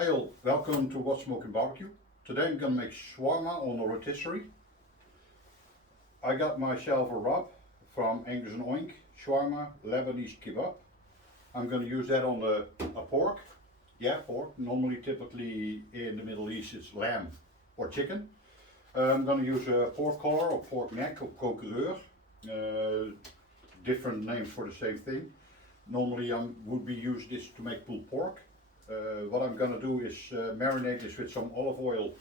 Hey all, welcome to WhatsSmokingBBQ. Today I'm gonna make shawarma on a rotisserie. I got myself a rub from Angus & Oink, shawarma, Lebanese kebab. I'm gonna use that on a pork. Yeah, pork. Normally, typically in the Middle East it's lamb or chicken. I'm gonna use a pork collar or pork neck or procureur. Different names for the same thing. Normally I would be use this to make pulled pork. What I'm gonna do is marinate this with some olive oil,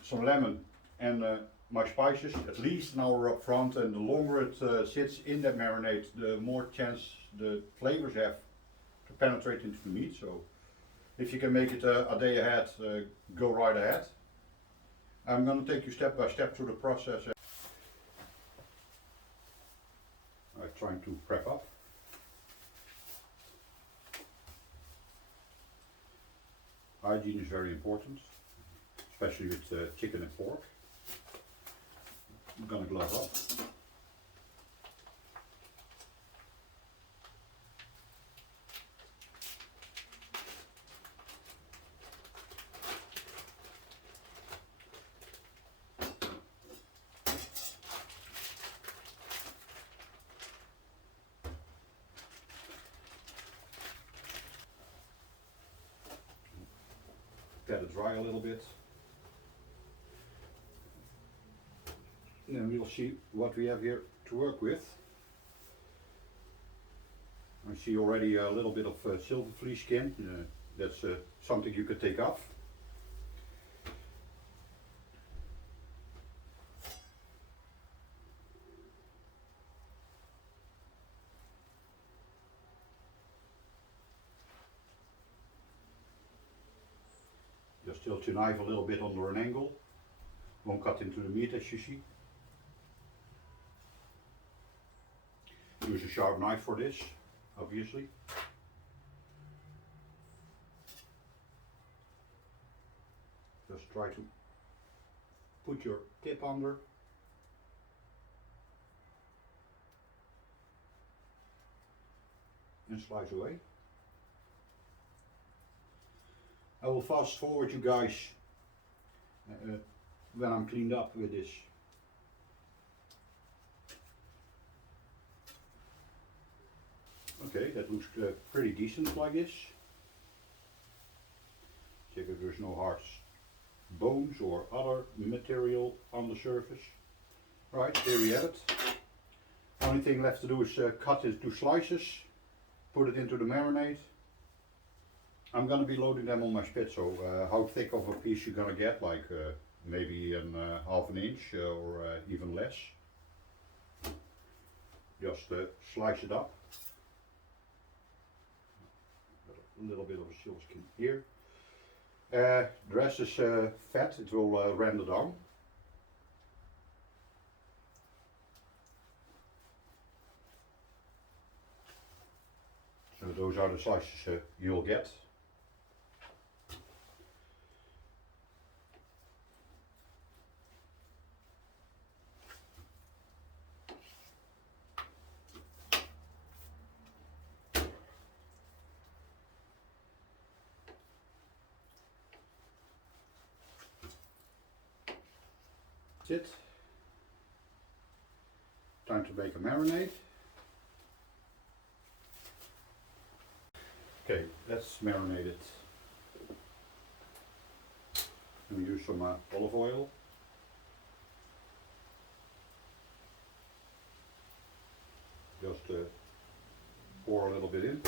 some lemon and my spices at least an hour up front, and the longer it sits in that marinade, the more chance the flavors have to penetrate into the meat. So if you can make it a day ahead, go right ahead. I'm gonna take you step by step through the process. I'm trying to prep up. Hygiene is very important, especially with chicken and pork. I'm gonna glove up. Let it dry a little bit. And then we'll see what we have here to work with. I see already a little bit of silver flea skin. That's something you could take off. Just tilt your knife a little bit under an angle. Won't cut into the meat as you see. Use a sharp knife for this, obviously. Just try to put your tip under. And slice away. I will fast forward you guys when I'm cleaned up with this. Okay, that looks pretty decent like this. Check if there's no hard bones or other material on the surface. Right, here we have it. Only thing left to do is cut it into slices, put it into the marinade. I'm gonna be loading them on my spit, so how thick of a piece you're gonna get, like maybe half an inch or even less. Just slice it up. A little bit of a silver skin here. The rest is fat, it will render down. So those are the slices you'll get. That's it. Time to make a marinade. Okay, let's marinate it. And we use some olive oil. Just pour a little bit in.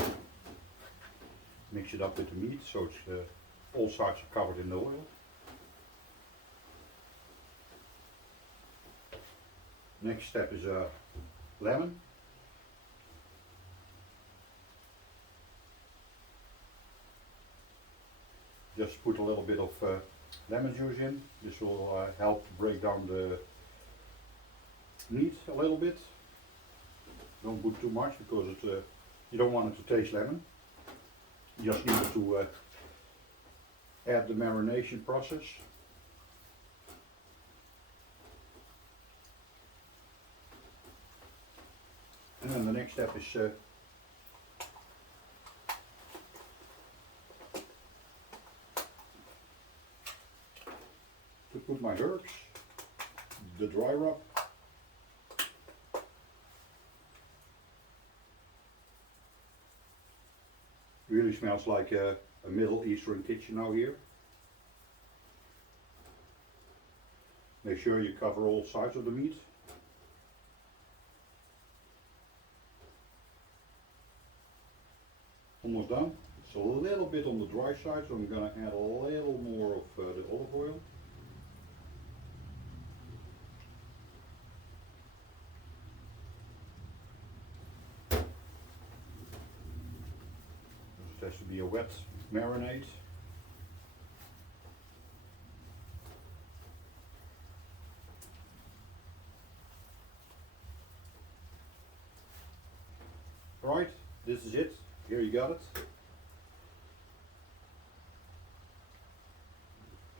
Mix it up with the meat so it's all sides are covered in the oil. Next step is lemon. Just put a little bit of lemon juice in. This will help to break down the meat a little bit. Don't put too much because you don't want it to taste lemon. You just need it to add the marination process. And then the next step is to put my herbs, the dry rub. Really smells like a Middle Eastern kitchen now here. Make sure you cover all sides of the meat. Almost done. It's a little bit on the dry side, so I'm going to add a little more of the olive oil. This has to be a wet marinade. Right, this is it. Here you got it.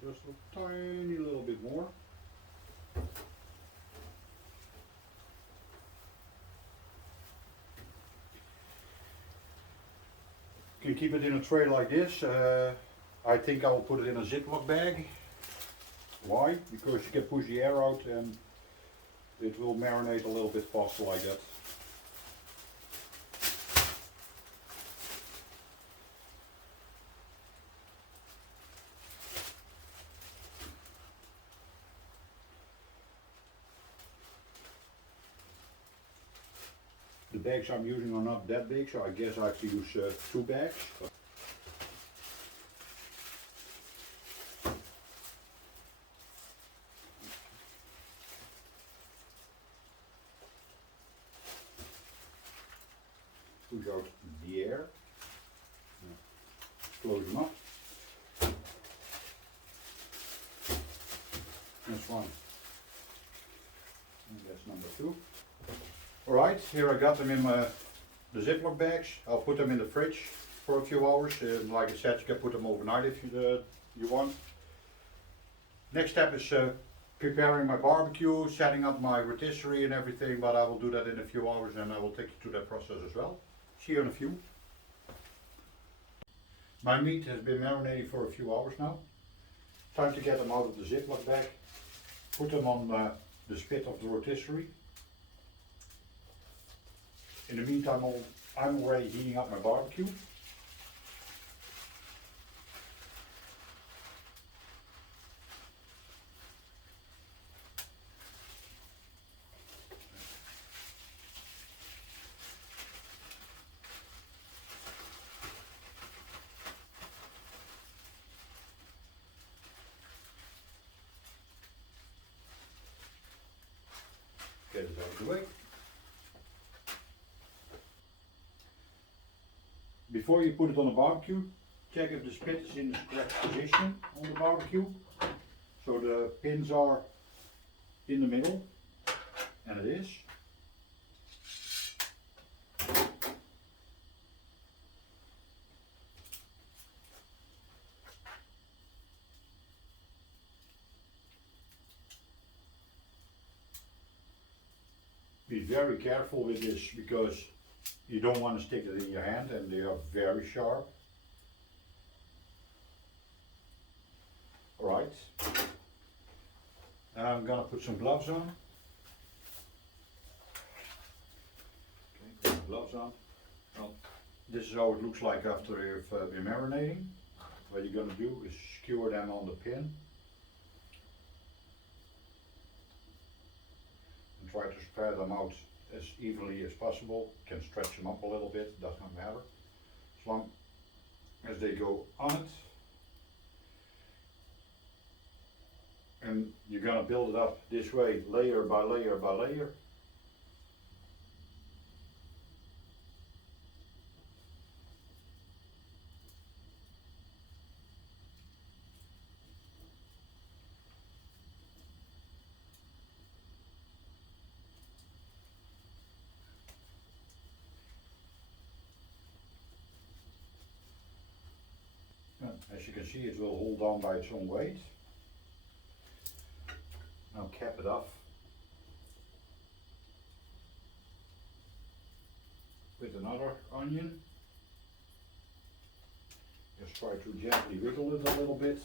Just a tiny little bit more. You can keep it in a tray like this. I think I will put it in a Ziploc bag. Why? Because you can push the air out and it will marinate a little bit faster like that. The bags I'm using are not that big, so I guess I have to use 2 bags. Push out the air. Close them up. That's one. And that's number 2. Alright, here I got them in the Ziploc bags. I'll put them in the fridge for a few hours. Like I said, you can put them overnight if you want. Next step is preparing my barbecue, setting up my rotisserie and everything, but I will do that in a few hours and I will take you through that process as well. See you in a few. My meat has been marinating for a few hours now. Time to get them out of the Ziploc bag. Put them on the spit of the rotisserie. In the meantime, I'm already heating up my barbecue. Get it out of the way. Before you put it on the barbecue, check if the spit is in the correct position on the barbecue. So the pins are in the middle, and it is. Be very careful with this because you don't want to stick it in your hand and they are very sharp. Alright. And I'm gonna put some gloves on. Okay, put the gloves on. Well, this is how it looks like after you've been marinating. What you're gonna do is skewer them on the pin. And try to spread them out as evenly as possible. You can stretch them up a little bit, doesn't matter. As long as they go on it. And you're going to build it up this way, layer by layer by layer. As you can see, it will hold on by its own weight. Now cap it off with another onion. Just try to gently wiggle it a little bit.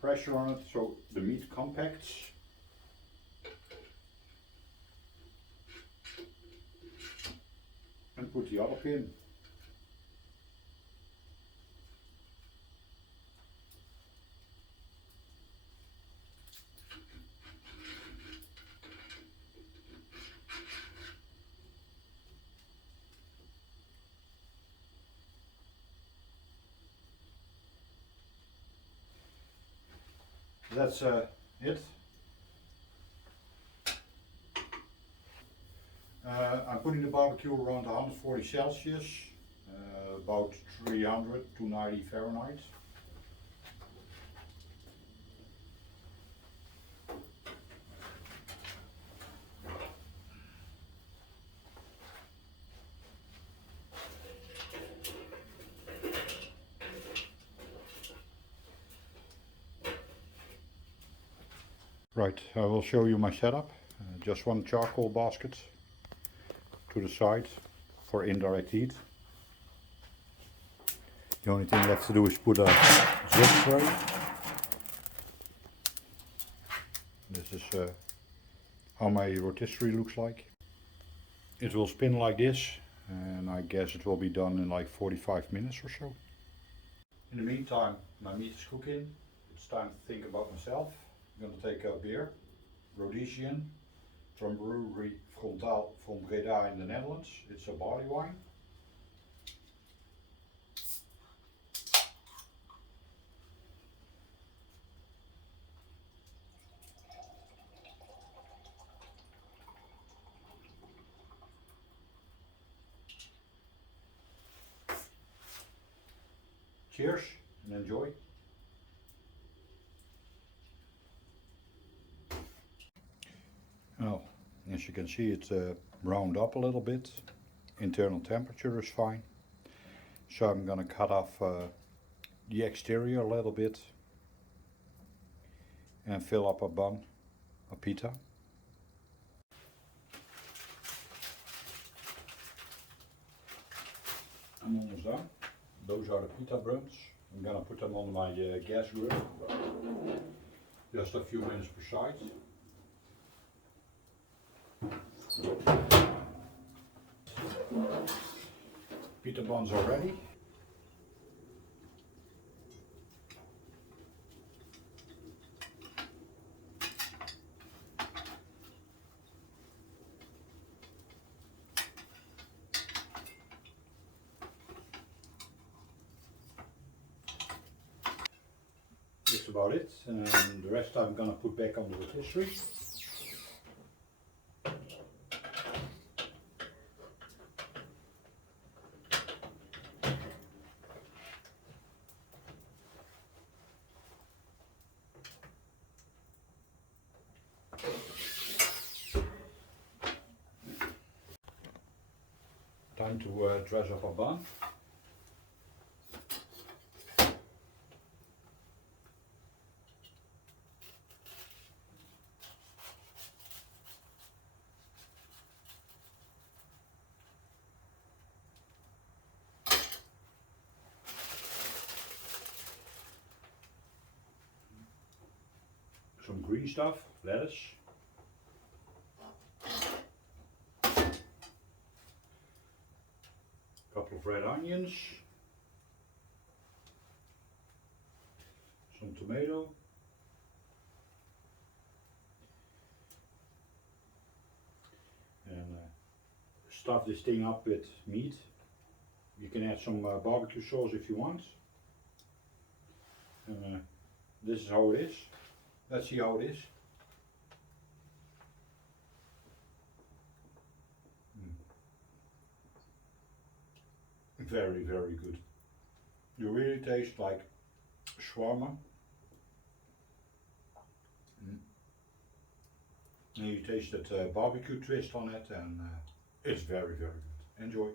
pressure on it so the meat compacts. And put the other pin. That's it. I'm putting the barbecue around 140 Celsius, about 300 to 90 Fahrenheit. Right, I will show you my setup. Just one charcoal basket to the side for indirect heat. The only thing left to do is put a zip tray. This is how my rotisserie looks like. It will spin like this, and I guess it will be done in like 45 minutes or so. In the meantime, my meat is cooking. It's time to think about myself. I'm going to take a beer, Rhodesian, from brewery Frontaal from Breda in the Netherlands. It's a barley wine. Cheers and enjoy. Well, as you can see, it's browned up a little bit. Internal temperature is fine. So I'm gonna cut off the exterior a little bit and fill up a bun, a pita. I'm almost done. Those are the pita buns. I'm gonna put them on my gas grill. Just a few minutes per side. Pita buns are ready. That's about it, and the rest I'm gonna put back on the rotisserie. Time to dress up a bun. Some green stuff, lettuce. Couple of red onions. Some tomato. And stuff this thing up with meat. You can add some barbecue sauce if you want. And this is how it is. Let's see how it is. Very, very good. You really taste like shawarma. And you taste that barbecue twist on it, and it's very, very good. Enjoy.